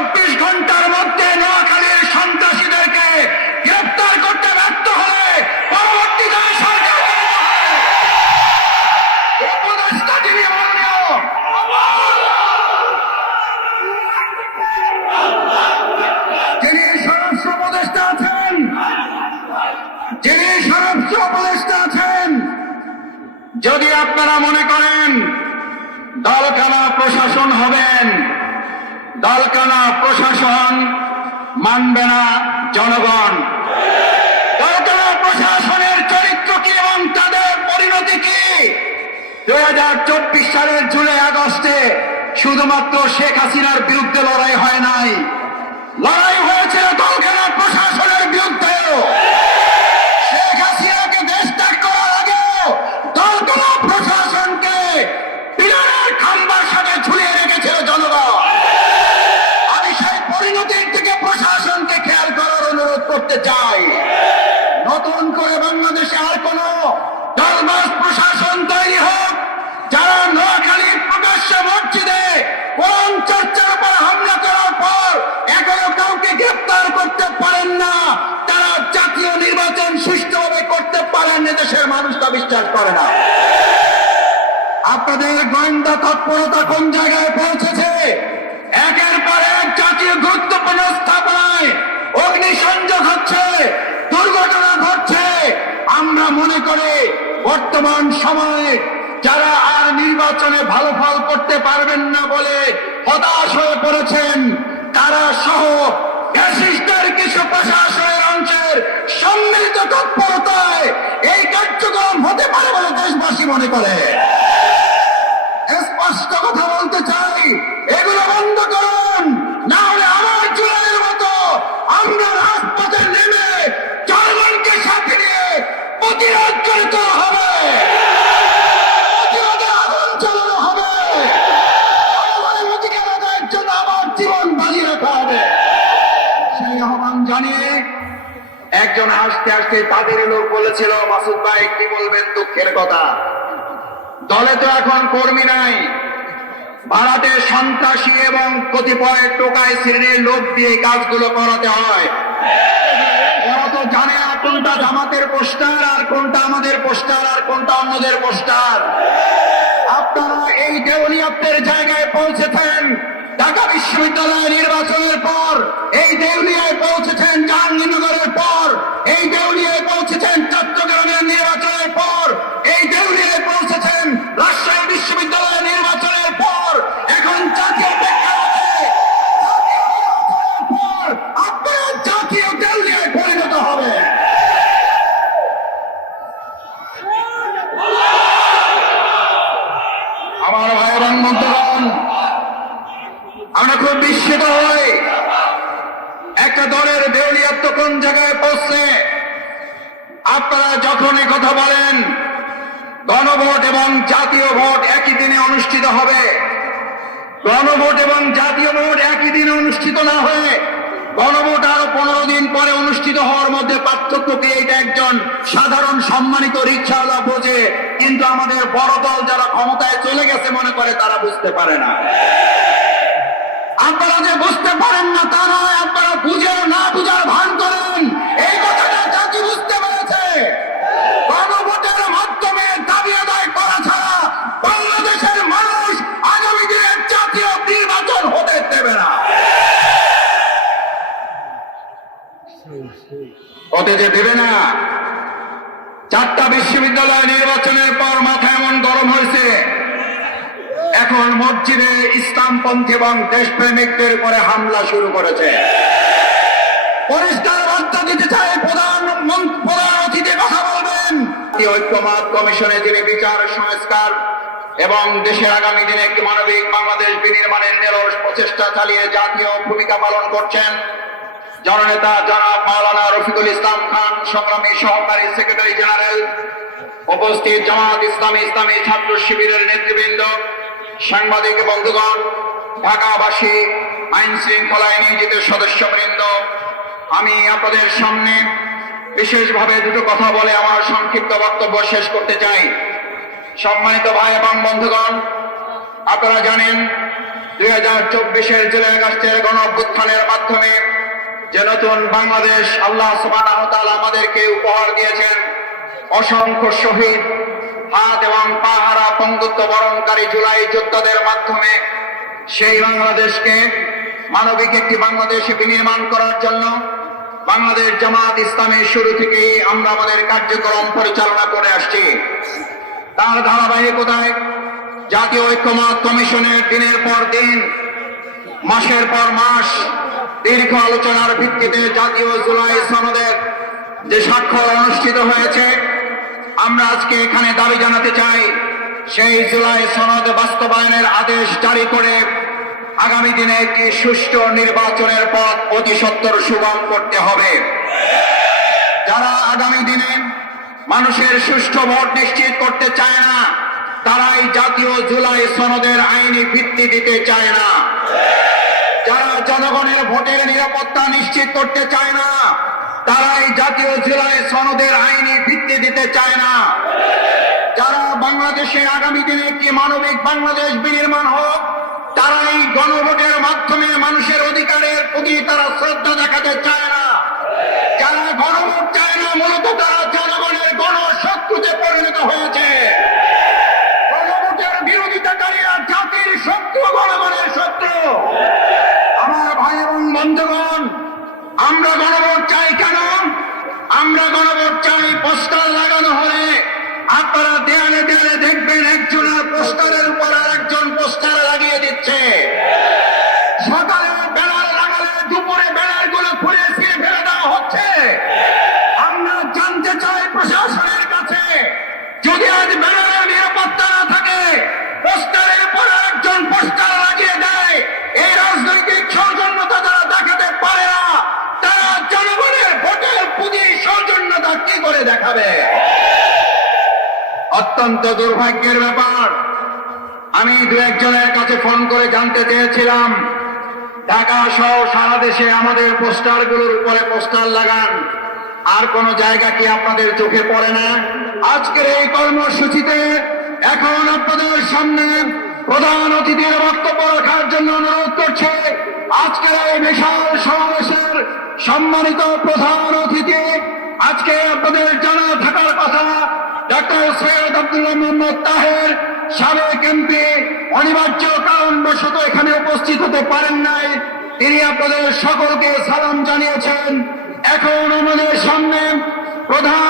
চব্বিশ ঘণ্টার মধ্যে নোয়াখালীর সন্ত্রাসীদেরকে গ্রেপ্তার করতে ব্যর্থ হলে যদি আপনারা মনে করেন দলকানা প্রশাসন হবেন। দলকানা প্রশাসন মানবে না জনগণ। দলকানা প্রশাসনের চরিত্র কি এবং তাদের পরিণতি কি? দুই হাজার চব্বিশ সালের জুলাই আগস্টে শুধুমাত্র শেখ হাসিনার বিরুদ্ধে লড়াই হয় নাই। লড়াই হয়েছিল দলকানা প্রশাসনের বিরুদ্ধেও করতে চাই। নতুন করে বাংলাদেশে আর কোন প্রশাসন তৈরি হোক, যারা নোয়াখালী প্রকাশ্য মসজিদে কোরআন চর্চার উপর হামলা করার পর এখনও কাউকে গ্রেপ্তার করতে পারেন না, তারা জাতীয় নির্বাচন সুষ্ঠুভাবে করতে পারেন দেশের মানুষ তা বিশ্বাস করে না। আপনাদের গোয়েন্দা তৎপরতা কোন জায়গায় পৌঁছেছে? মনে করি বর্তমান সময়ে যারা আর নির্বাচনে ভালো ফল করতে পারবেন না বলে হতাশ হয়ে পড়েছেন, তারা সহ কিছু প্রশাসনের অংশের সম্মিলিত তৎপরতায় এই কার্যক্রম হতে পারে বলে দেশবাসী মনে করে। স্পষ্ট কথা একজন হাসতে হাসতে তাদের লোক বলেছিল, মাসুদ ভাই, কি বলবেন দুঃখের কথা? দলে তো এখন কর্মী নাই। ভাড়াটে সন্ত্রাসী এবং কতিপয় টোকায় শ্রেণির লোক দিয়ে কাজগুলো করাতে হয়। জানে না কোনটা জামাতের পোস্টার, আর কোনটা আমাদের পোস্টার, আর কোনটা অন্যদের পোস্টার। আপনারা এই দেউলিয়াত্বের জায়গায় পৌঁছেছেন। ঢাকা বিশ্ববিদ্যালয় নির্বাচনের পর এই দেউলিয়ায় পৌঁছেছেন জাহাঙ্গীরনগরের আমার ভাই এবং বন্ধুগণ আমরা খুব বিস্মিত হই। একটা দলের দেউলিয়াত্ম কোন জায়গায় পৌঁছলে আপনারা যখন কথা বলেন, গণভোট এবং জাতীয় ভোট একই দিনে অনুষ্ঠিত হবে। গণভোট এবং জাতীয় ভোট একই দিনে অনুষ্ঠিত না হয়ে গণভোট আরও পনেরো দিন পরে অনুষ্ঠিত হওয়ার মধ্যে পার্থক্য কি এটা একজন সাধারণ সম্মানিত রিক্সাওয়ালা বোঝে, কিন্তু আমাদের বড় দল যারা ক্ষমতায় চলে গেছে মনে করে তারা বুঝতে পারে না। আপনারা যে বুঝতে পারেন না তা নয়, আপনারা বুঝে না বুঝার ভান করেন। হতে যে দেবে না। চারটা বিশ্ববিদ্যালয় নির্বাচনের পর মাথা এমন গরম হয়েছে। এখন মসজিদে ইসলামপন্থী এবং দেশপ্রেমিকদের উপরে হামলা শুরু করেছে। পরিষ্কার বার্তা দিতে চাই প্রধান প্রধান অতিথি কথা বলবেন। ঐক্যমত কমিশনে যিনি বিচার, সংস্কার এবং দেশের আগামী দিনে একটি মানবিক বাংলাদেশ বিনির্মাণের নিরস প্রচেষ্টা চালিয়ে জাতীয় ভূমিকা পালন করছেন জননেতা জনাব মাওলানা রফিকুল ইসলাম খান, সংগ্রামী সহকারী সেক্রেটারি জেনারেল, উপস্থিত জামাত ইসলামী ইসলামী ছাত্র শিবিরের নেতৃবৃন্দ, সাংবাদিক বন্ধুগণ, ঢাকাবাসী, আইন শৃঙ্খলায় নিয়োজিত সদস্যবৃন্দ, আমি আপনাদের সামনে বিশেষভাবে দুটো কথা বলে আমার সংক্ষিপ্ত বক্তব্য শেষ করতে চাই। সম্মানিত ভাই এবং বন্ধুগণ, আপনারা জানেন, দুই হাজার চব্বিশের জুলাই আগস্টের গণ মাধ্যমে যে নতুন বাংলাদেশ আল্লাহ আমাদেরকে উপহার দিয়েছেন। অসংখ্য শহীদ, হাত এবং পাহারা পঙ্গুত্ব বরণকারী জুলাই যোদ্ধাদের মাধ্যমে সেই বাংলাদেশকে মানবিক একটি বাংলাদেশ বিনির্মাণ করার জন্য বাংলাদেশ জামাত ইসলামের শুরু থেকেই আমরা আমাদের কার্যক্রম পরিচালনা করে আসছি। তার ধারাবাহিকতায় জাতীয় ঐক্যমত কমিশনের দিনের পর দিন, মাসের পর মাস দীর্ঘ আলোচনার ভিত্তিতে জাতীয় জুলাই সনদের যে স্বাক্ষর অনুষ্ঠিত হয়েছে, আমরা আজকে এখানে দাবি জানাতে চাই, সেই জুলাই সনদ বাস্তবায়নের আদেশ জারি করে আগামী দিনে একটি সুষ্ঠু নির্বাচনের পথ অতি সত্তর সুগম করতে হবে। যারা আগামী দিনে মানুষের সুষ্ঠু ভোট নিশ্চিত করতে চায় না, তারাই জাতীয় জুলাই সনদের আইনি ভিত্তি দিতে চায় না। যারা জনগণের ভোটের নিরাপত্তা নিশ্চিত করতে চায় না তারাই জাতীয় জুলাই সনদের আইনি ভিত্তি দিতে চায় না। যারা বাংলাদেশে আগামী দিনে একটি মানবিক বাংলাদেশ বিনির্মাণ হোক, তারাই গণভোটের মাধ্যমে মানুষের অধিকারের প্রতি তারা শ্রদ্ধা দেখাতে চায় না। যারা গণভোট চায় না, মূলত তারা জনগণের গণশত্রুতে পরিণত হয়েছে। গণভোটের বিরোধিতাকারীরা জাতির শত্রু গণগণের শত্রু। বন্ধুগণ, আমরা গণভোট চাই কেন? আমরা গণভোট চাই পোস্টার লাগানো হলে। আপনারা দেয়ালে দেয়ালে দেখবেন একজনের পোস্টারের উপর আরেকজন পোস্টার লাগিয়ে দিচ্ছে। সকালে দুপুরে গুলো খুলে দেওয়া হচ্ছে। আমরা প্রশাসনের কাছে, যদি আজ ব্যানারের নিরাপত্তা না থাকে, পোস্টারের পর একজন পোস্টার করে দেখাবে। অত্যন্ত দুর্ভাগ্যের ব্যাপার। আমি দু একজনের কাছে ফোন করে জানতে চেয়েছিলাম। ঢাকা সহ সারা দেশে আমাদের পোস্টারগুলোর উপরে পোস্টার লাগান। আর কোন জায়গা কি আপনাদের চোখে পড়ে না? আজকের এই কর্মসূচিতে এখন আপনাদের সামনে প্রধান অতিথির বক্তব্য রাখার জন্য অনুরোধ করছে। আজকের এই বিশাল সমাবেশের সম্মানিত প্রধান অতিথি আজকে আপনাদের জানা থাকার কথা ডক্টর সৈয়দ আব্দুল্লাহ মোহাম্মদ তাহের, সাবেক এমপি, অনিবার্য কারণবশত এখানে উপস্থিত হতে পারেন নাই। তিনি আপনাদের সকলকে সালাম জানিয়েছেন। এখন আমাদের সামনে প্রধান